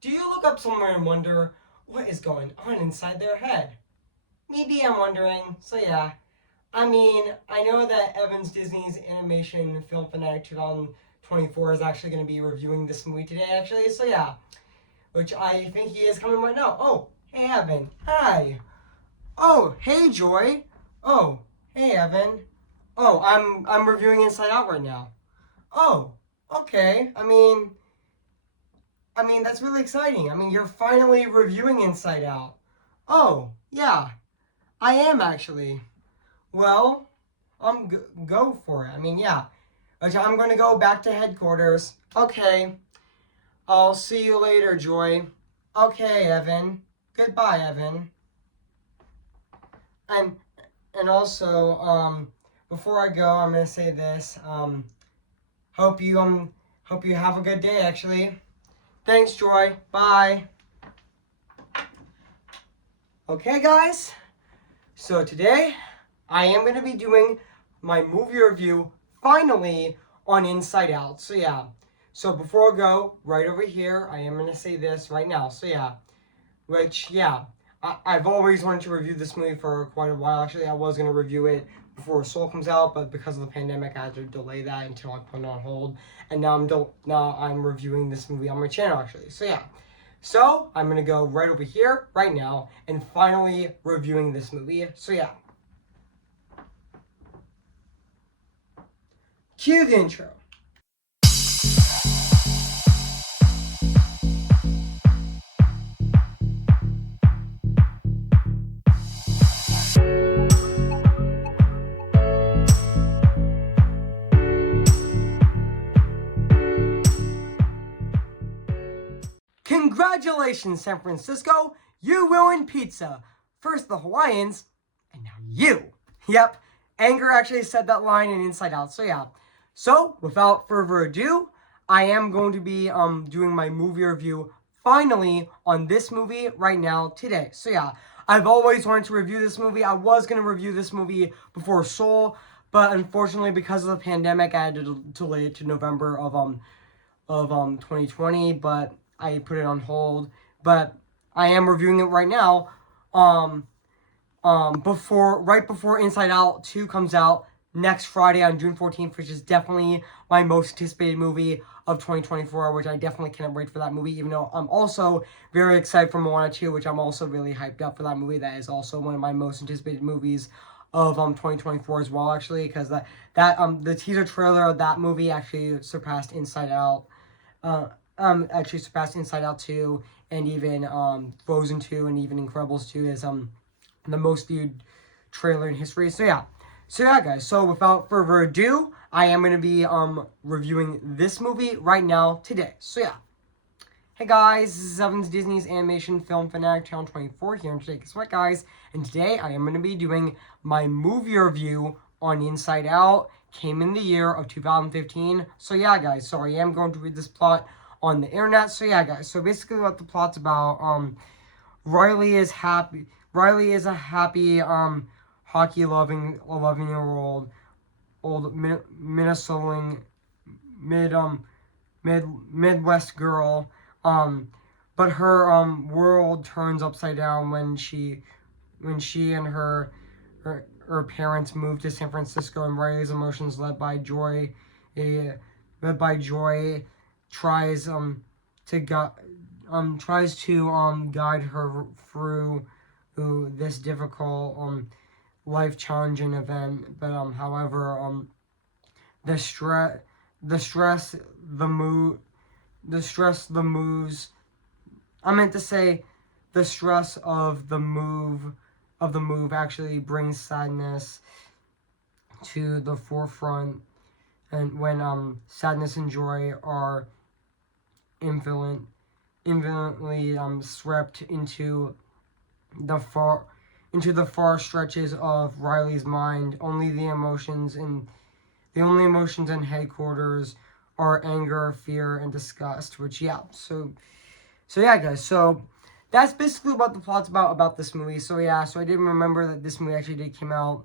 Do you look up somewhere and wonder what is going on inside their head? Maybe I'm wondering, so yeah. I mean, I know that Evans Disney's Animation Film Fanatic 2024 is actually going to be reviewing this movie today, actually, so yeah. Which I think he is coming right now. Oh, hey, Evan. Hi. Oh, hey, Joy. Oh, hey, Evan. Oh, I'm reviewing Inside Out right now. Oh, okay. I mean that's really exciting. I mean, you're finally reviewing Inside Out. Oh, yeah, I am actually. Well, go for it. I mean, yeah. Okay, I'm gonna go back to headquarters. Okay, I'll see you later, Joy. Okay, Evan. Goodbye, Evan. And also, before I go, I'm gonna say this. Hope you hope you have a good day. Actually, thanks, Joy. Bye. Okay, guys. So today, I am gonna be doing my movie review finally on Inside Out. So yeah. So before I go, right over here, I am gonna say this right now. So yeah. Which yeah. I've always wanted to review this movie for quite a while. Actually, I was gonna review it before Soul comes out, but because of the pandemic, I had to delay that until I put it on hold. And now I'm reviewing this movie on my channel actually. So yeah. So I'm gonna go right over here right now and finally reviewing this movie. So yeah. Cue the intro. Congratulations, San Francisco! You ruined pizza. First the Hawaiians, and now you. Yep, Anger actually said that line in Inside Out. So yeah. So without further ado, I am going to be doing my movie review finally on this movie right now today. So yeah, I've always wanted to review this movie. I was gonna review this movie before Soul, but unfortunately because of the pandemic, I had to delay it to November of 2020, but I put it on hold. But I am reviewing it right now. Um right before Inside Out 2 comes out next Friday on June 14th, which is definitely my most anticipated movie of 2024, which I definitely cannot wait for that movie, even though I'm also very excited for Moana 2, which I'm also really hyped up for that movie. That is also one of my most anticipated movies of 2024 as well, actually, because the teaser trailer of that movie actually surpassed Inside Out. Uh, actually surpassed Inside Out 2 and even Frozen 2 and even Incredibles 2 is the most viewed trailer in history. So yeah. So yeah, guys. So without further ado, I am going to be reviewing this movie right now today. So yeah. Hey guys, this is Evans Disney's Animation Film Fanatic Channel 24 here, and today, guess what, guys? And today I am going to be doing my movie review on Inside Out. Came in the year of 2015. So yeah, guys. So I am going to read this plot on the internet. So yeah, guys. So basically, what the plot's about, Riley is happy. Riley is a happy, hockey loving 11-year-old Minnesotan Midwest girl. But her world turns upside down when she and her parents move to San Francisco, and Riley's emotions, led by Joy, tries to gu- tries to guide her through this difficult life challenging event. But however, the stress the stress the moves I meant to say the stress of the move actually brings sadness to the forefront, and when sadness and joy are infinitely swept the far into the far stretches of Riley's mind. The only emotions in headquarters are anger, fear, and disgust. Which yeah, so yeah, guys. So that's basically what the plot's about this movie. So yeah, so I did remember that this movie actually did came out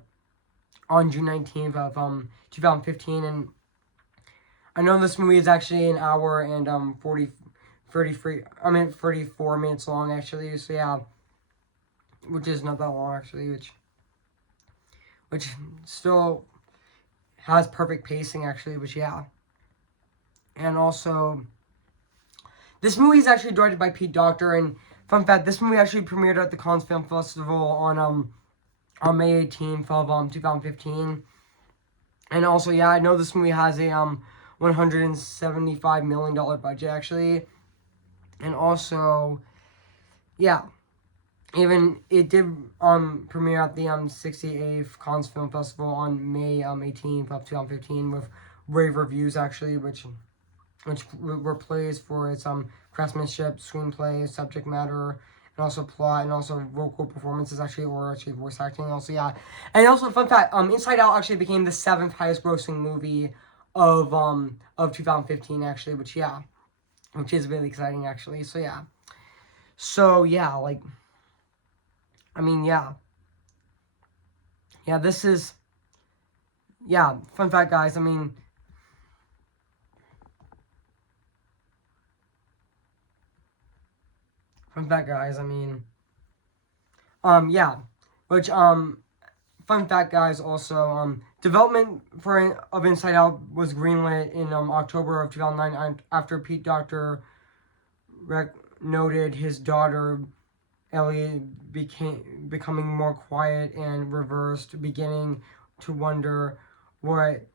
on June 19th of 2015, and I know this movie is actually an hour and 34 minutes long actually. So yeah, which is not that long actually, which still has perfect pacing actually, which yeah. And also, this movie is actually directed by Pete Docter, and fun fact, this movie actually premiered at the Cannes Film Festival on May 18th of 2015. And also, yeah, I know this movie has a $175 million budget actually. And also, yeah, even it did premiere at the 68th Cannes Film Festival on May 18th of 2015 with rave reviews actually, which were praised for its craftsmanship, screenplay, subject matter, and also plot, and also vocal performances actually, or actually voice acting. Also, yeah, and also fun fact, Inside Out actually became the 7th highest grossing movie of 2015 actually, which is really exciting actually. So yeah, like, I mean, yeah, this is, yeah, fun fact, guys. I mean, yeah, which fun fact, guys. Also, development of Inside Out was greenlit in October of 2009 after Pete Docter noted his daughter Ellie becoming more quiet and reversed, beginning to wonder what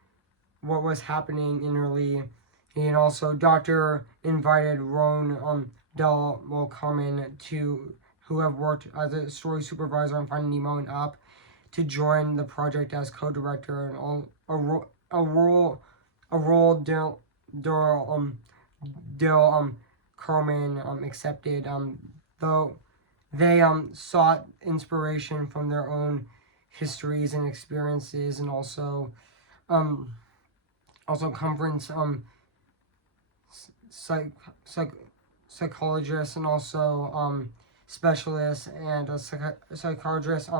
was happening innerly. And also, Doctor invited Ron Del Carmen, who have worked as a story supervisor on Finding Nemo and Up, to join the project as co-director, and a role Del Carmen accepted, though they sought inspiration from their own histories and experiences, and also conference psychologists, and also specialists, and a psychiatrist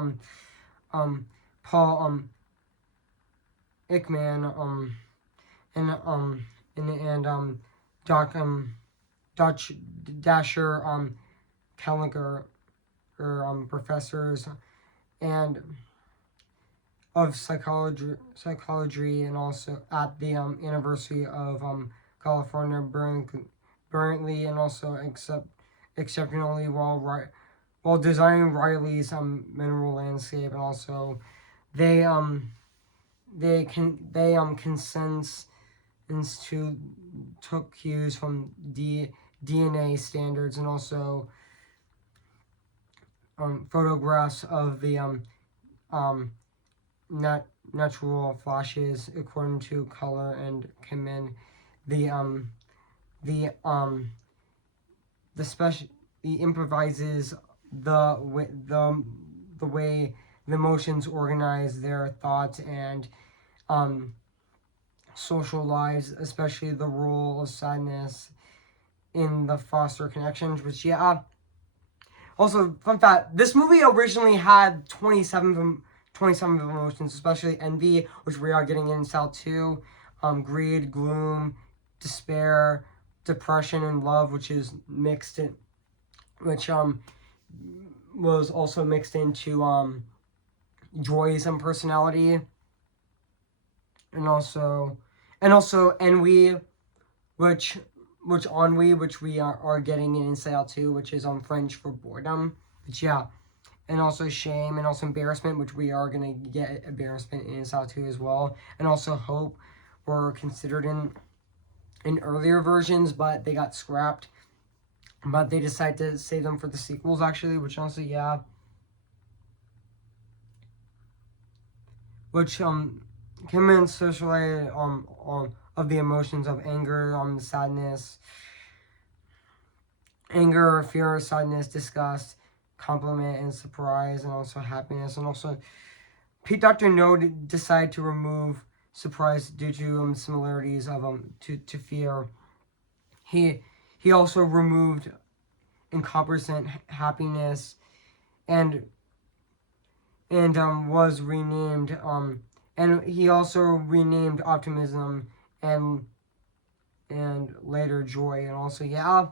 Paul Ickman and Dutch Dasher Kellinger, or professors and of psychology, and also at the University of California, Berkeley, and also exceptionally while designing Riley's mineral landscape. And also they consensus took cues from DNA standards, and also photographs of the natural flashes according to color, and commend the special the improvises the way the emotions organize their thoughts and social lives, especially the role of sadness in the foster connections, which yeah. Also, fun fact, this movie originally had 27 emotions, especially envy, which we are getting in Cell 2, greed, gloom, despair, depression, and love, which is mixed in, which was also mixed into joys and personality, and also ennui, which ennui, which we are getting in Inside Out 2, which is French for boredom, which yeah, and also shame, and also embarrassment, which we are gonna get embarrassment in Inside Out 2 as well, and also hope were considered in earlier versions, but they got scrapped, but they decided to save them for the sequels actually, which also yeah, which can socialize of the emotions of anger, sadness, fear, sadness, disgust, compliment, and surprise, and also happiness. And also, Pete Docter decided to remove surprise due to similarities of to fear. He also removed incompetent happiness, and was renamed and he also renamed optimism and later joy. And also yeah,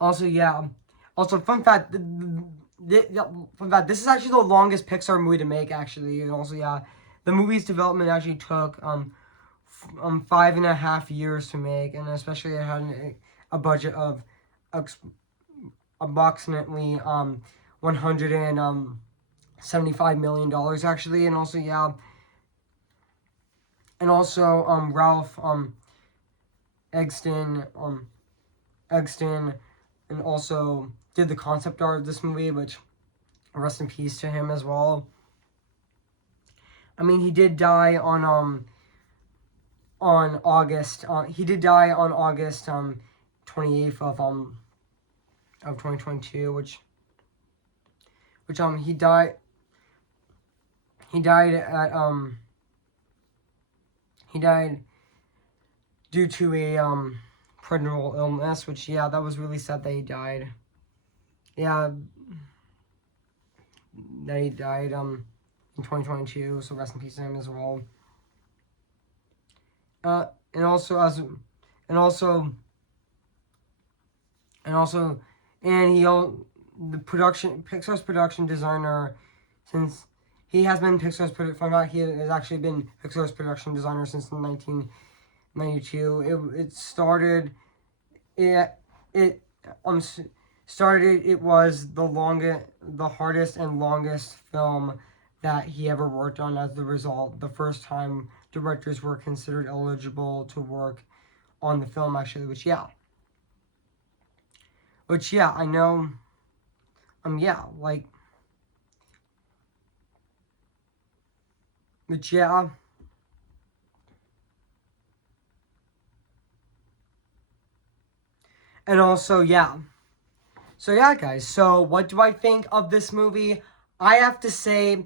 Also, yeah. Also, fun fact. Fun fact. This is actually the longest Pixar movie to make. Actually, and also, yeah, the movie's development actually took 5.5 years to make, and especially it had a budget of approximately $175 million actually, and also yeah, and also Ralph Eggston Eggston and also did the concept art of this movie, which rest in peace to him as well. I mean, he did die on August. He did die on August 28th of 2022, which he died. He died at he died due to a terminal illness, which yeah, that was really sad that he died. Yeah, that he died in 2022. So rest in peace to him as well. And also as and also and also and he the Pixar's production designer since he has been Pixar's he has actually been Pixar's production designer since 1992. It started it started it was the hardest and longest film that he ever worked on. As the result, the first time directors were considered eligible to work on the film actually, which yeah, I know yeah, like which yeah. And also yeah, so yeah, guys. So what do I think of this movie? I have to say,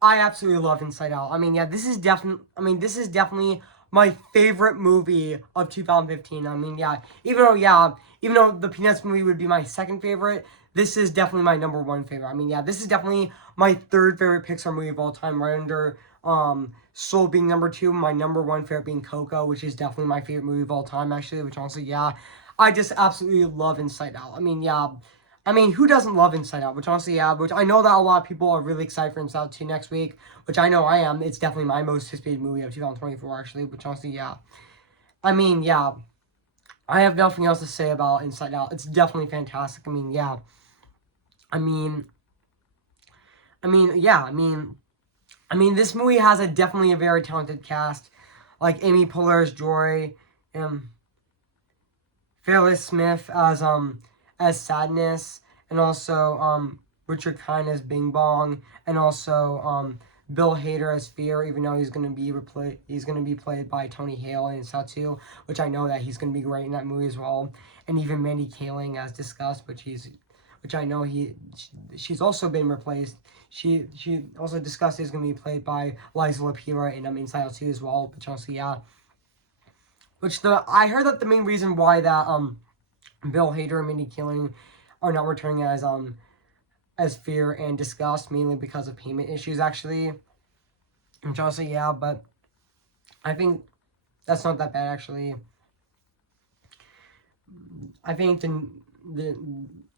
I absolutely love Inside Out. I mean, yeah, this is definitely. I mean, this is definitely my favorite movie of 2015. I mean, yeah, even though the Peanuts movie would be my second favorite, this is definitely my number one favorite. I mean, yeah, this is definitely my third favorite Pixar movie of all time, right under Soul being number two. My number one favorite being Coco, which is definitely my favorite movie of all time, actually. Which also, yeah, I just absolutely love Inside Out. I mean, yeah. I mean, who doesn't love Inside Out? Which honestly, yeah, which I know that a lot of people are really excited for Inside Out 2 next week, which I know I am. It's definitely my most anticipated movie of 2024, actually, which honestly, yeah. I mean, yeah, I have nothing else to say about Inside Out. It's definitely fantastic. I mean, yeah. I mean, yeah, this movie has definitely a very talented cast, like Amy Poehler's Joy, um, Fearless Smith as Sadness, and also Richard Kind as Bing Bong, and also Bill Hader as Fear, even though he's gonna be played by Tony Hale in Saw 2, which I know that he's gonna be great in that movie as well, and even Mandy Kaling as Disgust, which I know she's also been replaced. She also Disgust is gonna be played by Liza Lapira in Inside Out 2 as well, which also yeah. I heard that the main reason why that Bill Hader and Mindy Kaling are not returning as Fear and Disgust, mainly because of payment issues actually. Which also yeah, but I think that's not that bad actually. I think the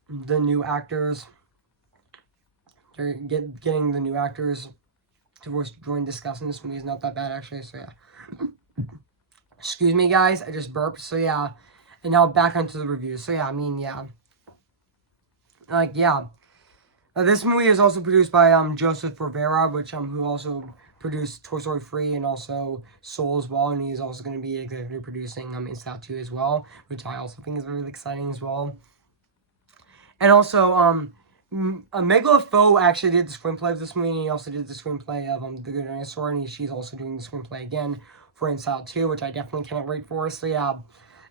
new actors they're getting the new actors to join Disgust in this movie is not that bad actually. So yeah. Excuse me, guys. I just burped. So yeah, and now back onto the review. So yeah, I mean yeah, like yeah. This movie is also produced by Joseph Rivera, which who also produced Toy Story 3 and also Soul as well, and he's also going to be executive producing Inside Out 2 as well, which I also think is really exciting as well. And also Megala Foe actually did the screenplay of this movie, and he also did the screenplay of The Good Dinosaur, and she's also doing the screenplay again for Inside Out 2, which I definitely cannot wait for. So yeah,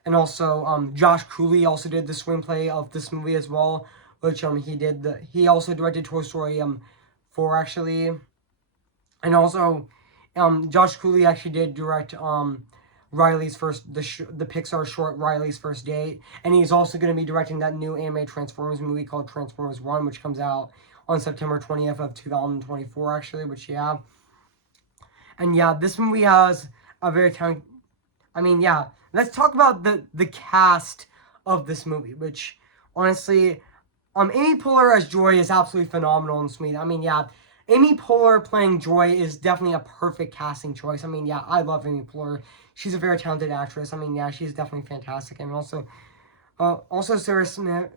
and also Josh Cooley also did the screenplay of this movie as well, which he also directed Toy Story 4 actually, and also Josh Cooley actually did direct Riley's first the Pixar short Riley's First Date, and he's also going to be directing that new anime Transformers movie called Transformers 1, which comes out on September 20th of 2024 actually, which yeah. And yeah, this movie has a very talented. I mean, yeah. Let's talk about the cast of this movie, which honestly, Amy Poehler as Joy is absolutely phenomenal and sweet. I mean, yeah, Amy Poehler playing Joy is definitely a perfect casting choice. I mean, yeah, I love Amy Poehler. She's a very talented actress. I mean, yeah, she's definitely fantastic. And also Sarah Smith,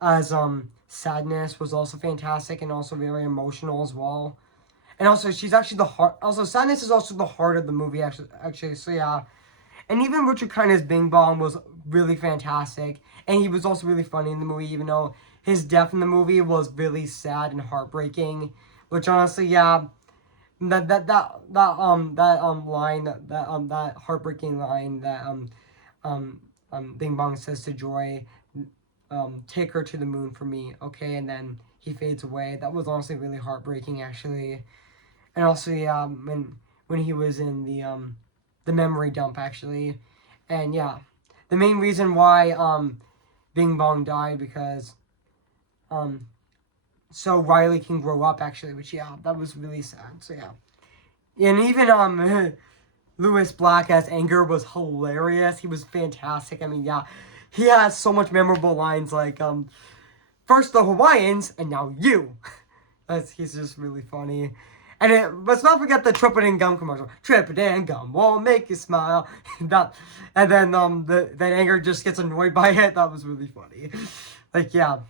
as Sadness was also fantastic and also very emotional as well. And also, she's actually the heart. Also, Sadness is also the heart of the movie. Actually, so yeah. And even Richard Kind's Bing Bong was really fantastic, and he was also really funny in the movie, even though his death in the movie was really sad and heartbreaking. Which honestly, yeah, that line that heartbreaking line that Bing Bong says to Joy, take her to the moon for me, okay, and then he fades away. That was honestly really heartbreaking, actually. And also, yeah, when he was in the memory dump, actually, and yeah, the main reason why Bing Bong died because um so Riley can grow up, actually, which yeah, that was really sad. So yeah, and even Louis Black as Anger was hilarious. He was fantastic. I mean, yeah, he has so much memorable lines like first the Hawaiians and now you. He's just really funny. And let's not forget the Trippin' and Gum commercial. Trippin' and Gum won't make you smile. And then then Anger just gets annoyed by it. That was really funny. Like, yeah.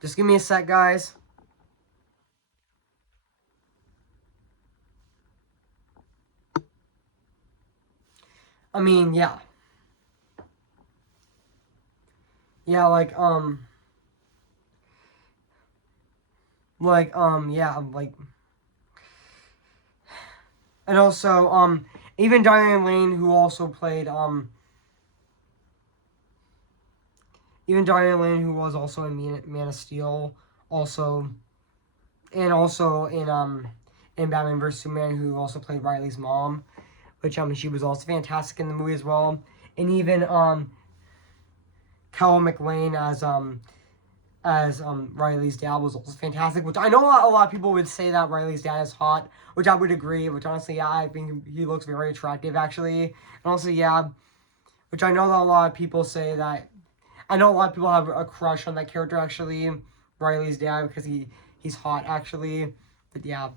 Just give me a sec, guys. I mean, yeah. Yeah, yeah, and also, even Diane Lane, who also played, even Diane Lane, who was also in Man of Steel, also, and also in Batman vs Superman, who also played Riley's mom, which she was also fantastic in the movie as well, and even Cal McLean as Riley's dad was also fantastic, which I know a lot of people would say that Riley's dad is hot, which I would agree. Which honestly, yeah, I think he looks very attractive actually, and also yeah, which I know that a lot of people say that. I know a lot of people have a crush on that character actually, Riley's dad, because he's hot actually, but yeah.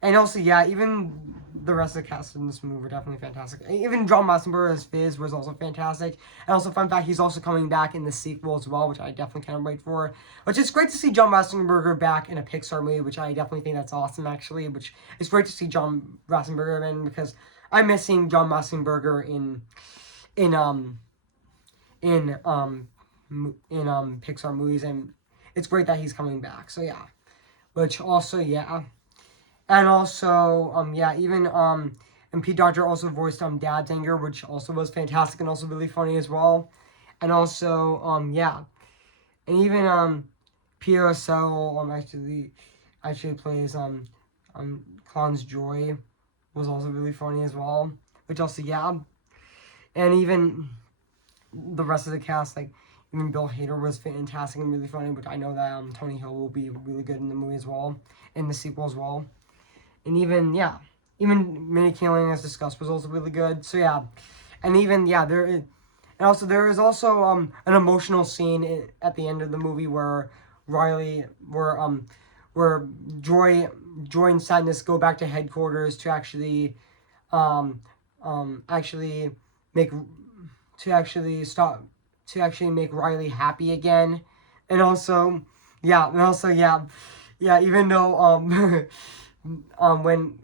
And also, yeah, even the rest of the cast in this movie were definitely fantastic. Even John Massenburg as Fizz was also fantastic. And also, fun fact, he's also coming back in the sequel as well, which I definitely can't wait for. Which is great to see John Massenburger back in a Pixar movie, which I definitely think that's awesome, actually. Which it's great to see John Massenburger in because I miss seeing John Massenburger in um in um Pixar movies, and it's great that he's coming back. So yeah, which also yeah. And also, yeah, even and Pete Dodger also voiced Dad's Anger, which also was fantastic and also really funny as well. And also, yeah, and even Peter Sell actually plays Clown's Joy, was also really funny as well. Which also yeah, and even the rest of the cast like. Even Bill Hader was fantastic and really funny, but I know that Tony Hill will be really good in the movie as well, in the sequel as well. And even yeah, even Minnie Kaling as discussed was also really good. So yeah, and even yeah, and also there is also an emotional scene at the end of the movie where Riley where Joy and Sadness go back to headquarters to um actually make stop to actually make Riley happy again, and also yeah, even though when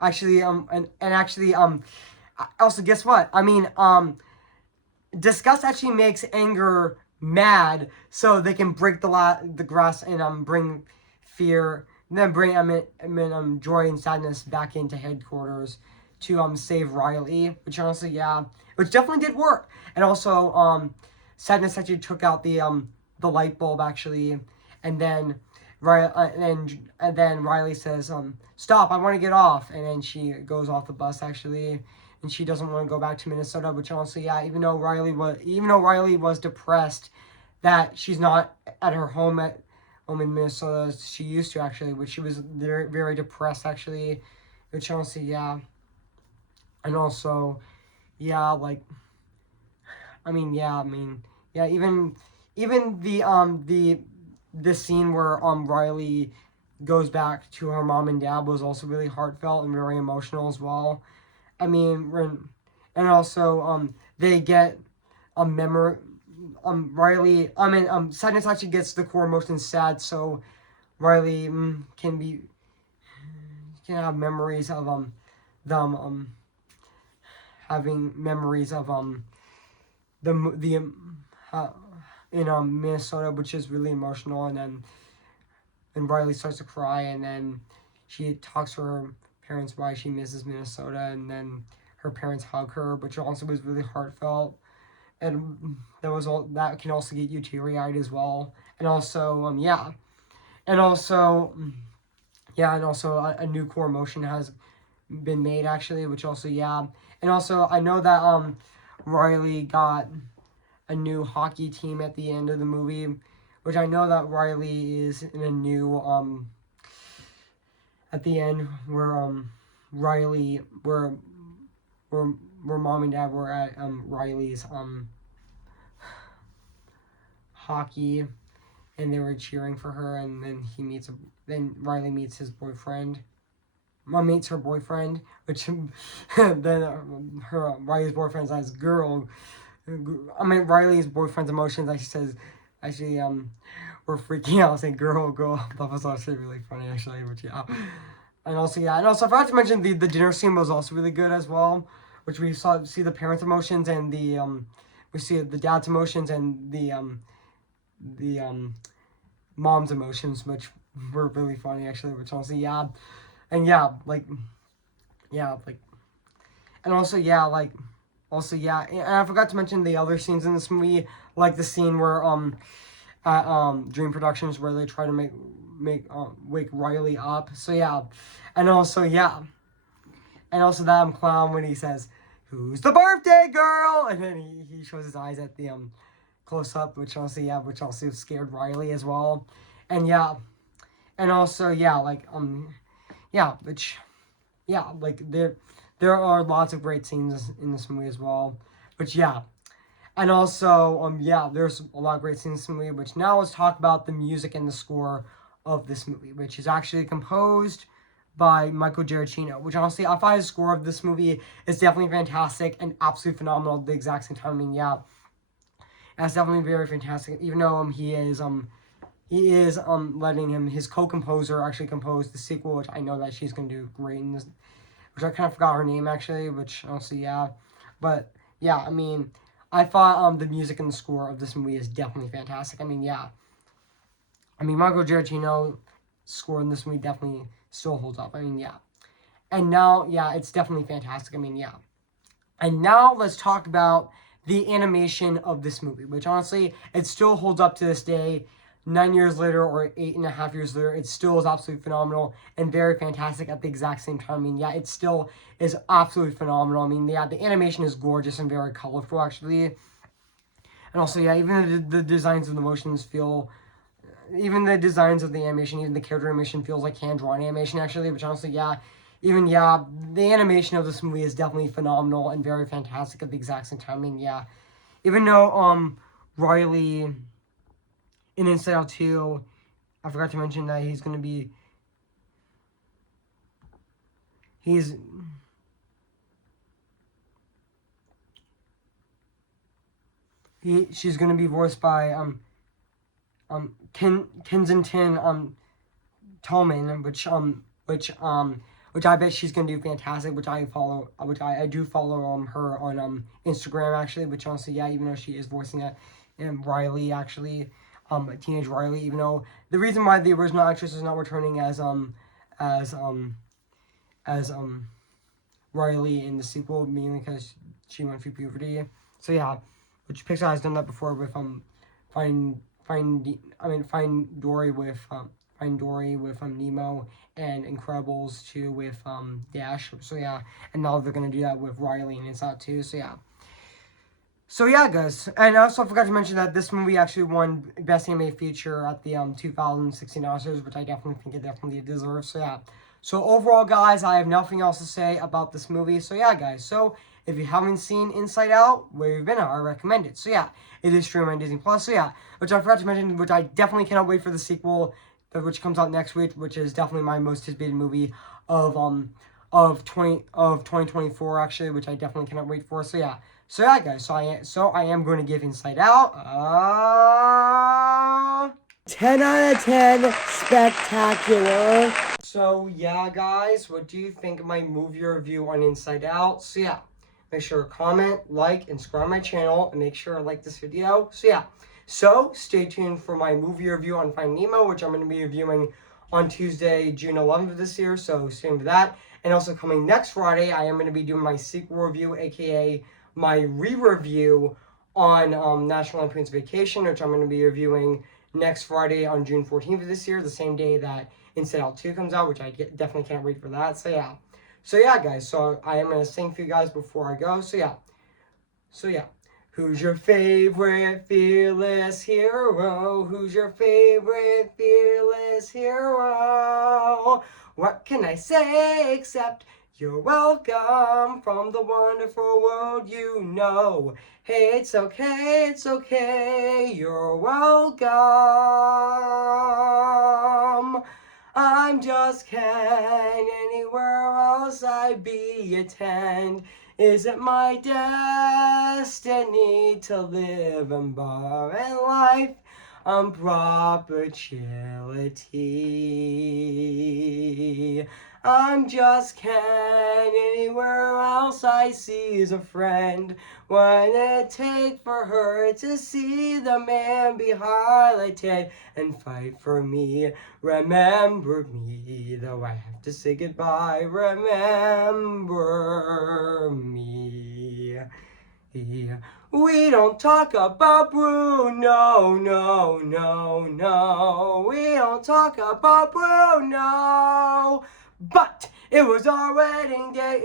actually and actually also guess what, I mean disgust actually makes Anger mad so they can break the grass and bring fear, and then bring Joy and Sadness back into headquarters to save Riley, which honestly yeah, which definitely did work. And also Sadness actually took out the light bulb actually, and then and then Riley says, "Stop! I want to get off." And then she goes off the bus actually, and she doesn't want to go back to Minnesota. Which honestly, yeah, even though Riley was depressed that she's not at her home in Minnesota as she used to actually, which she was very very depressed actually. Which honestly, yeah, and also yeah, like, yeah, even the scene where Riley goes back to her mom and dad was also really heartfelt and very emotional as well. I mean, and also they get a memory. Riley, sadness actually gets the core emotion sad, so Riley can have memories of them having memories of the uh, in Minnesota, which is really emotional, and Riley starts to cry, and then she talks to her parents why she misses Minnesota, and then her parents hug her, which also was really heartfelt, and that can also get you teary eyed as well, and also and also and also a new core emotion has been made actually, which also and also I know that Riley got a new hockey team at the end of the movie, which I know that Riley is in a new at the end where Riley where mom and dad were at Riley's hockey, and they were cheering for her, and then Riley meets his boyfriend. Mom meets her boyfriend, which then her Riley's boyfriend's nice girl. Riley's boyfriend's emotions. Actually were freaking out, saying girl. That was actually really funny, actually. But and also I forgot to mention the dinner scene was also really good as well, which we see the parents' emotions and the we see the dad's emotions and the mom's emotions, which were really funny actually. Which also and like and also and I forgot to mention the other scenes in this movie, like the scene where at Dream Productions where they try to wake Riley up. So and also that clown when he says, "Who's the birthday girl?" and then he shows his eyes at the close up, which also scared Riley as well, and and also which like there are lots of great scenes in this movie as well, which and also there's a lot of great scenes in this movie. Which now let's talk about the music and the score of this movie, which is actually composed by Michael Giacchino, which honestly I thought his score of this movie is definitely fantastic and absolutely phenomenal at the exact same time. That's definitely very fantastic. Even though he is letting his co-composer actually compose the sequel, which I know that she's gonna do great in this, which I kind of forgot her name actually, which honestly but I thought the music and the score of this movie is definitely fantastic. Michael Giacchino score in this movie definitely still holds up. And now it's definitely fantastic. And now let's talk about the animation of this movie, which honestly, it still holds up to this day. 9 years later or 8.5 years later, it still is absolutely phenomenal and very fantastic at the exact same time. It still is absolutely phenomenal. The animation is gorgeous and very colorful, actually. And also, even the designs of the motions feel, even the designs of the animation, even the character animation feels like hand-drawn animation, actually, which honestly, the animation of this movie is definitely phenomenal and very fantastic at the exact same time. Even though Riley in Inside Out 2, I forgot to mention that she's gonna be voiced by Kensington Tolman, which I bet she's gonna do fantastic. Which I do follow her on Instagram actually. Which honestly, even though she is voicing it, and Riley actually, teenage Riley. Even though the reason why the original actress is not returning as Riley in the sequel, mainly because she went through puberty. So which Pixar has done that before with Find Dory with Nemo, and Incredibles 2 with Dash. And now they're gonna do that with Riley and Inside too. So guys, and I also forgot to mention that this movie actually won Best Animated Feature at the 2016 Oscars, which I definitely think it definitely deserves. So overall, guys, I have nothing else to say about this movie. So yeah, guys. So if you haven't seen Inside Out, where you've been at, I recommend it. So yeah, it is streaming on Disney Plus. So yeah, which I forgot to mention, which I definitely cannot wait for the sequel, which comes out next week, which is definitely my most anticipated movie of 2024 actually, which I definitely cannot wait for. So yeah. So yeah, guys. So I am going to give Inside Out 10 out of 10 spectacular. So yeah, guys, what do you think of my movie review on Inside Out? So yeah, make sure to comment, like, and subscribe to my channel, and make sure to like this video. So yeah, so stay tuned for my movie review on Finding Nemo, which I'm going to be reviewing on Tuesday, June 11th of this year. So stay tuned for that. And also coming next Friday, I am going to be doing my sequel review, aka my re-review on National Lampoon's Vacation, which I'm going to be reviewing next Friday on June 14th of this year, the same day that Inside Out 2 comes out, which I definitely can't wait for that. So yeah. So yeah, guys. So I am going to sing for you guys before I go. So yeah. So yeah. Who's your favorite fearless hero? Who's your favorite fearless hero? What can I say except you're welcome from the wonderful world you know. Hey, it's okay, you're welcome. I'm just Ken, anywhere else I'd be a 10. Is it my destiny to live and bar and life on property? I'm just Ken, anywhere else I see is a friend. What it take for her to see the man be highlighted and fight for me? Remember me, though I have to say goodbye. Remember me. We don't talk about Bruno, no, no, no. We don't talk about Bruno. But it was our wedding day,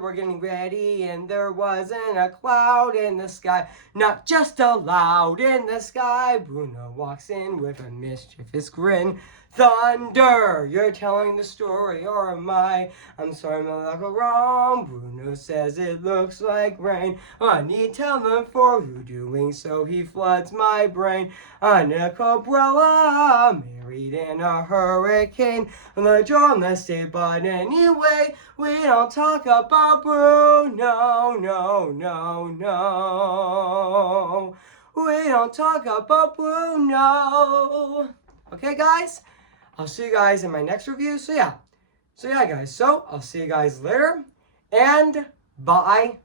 we're getting ready, and there wasn't a cloud in the sky, not just a loud in the sky. Bruno walks in with a mischievous grin. Thunder, you're telling the story, or am I? I'm sorry, my luck go wrong. Bruno says it looks like rain. I need telling for who doing so he floods my brain. On a umbrella, married in a hurricane. The John, let's stay, but anyway, we don't talk about Bruno, no, no, no. We don't talk about Bruno. Okay, guys? I'll see you guys in my next review. So yeah, guys. So I'll see you guys later. And bye.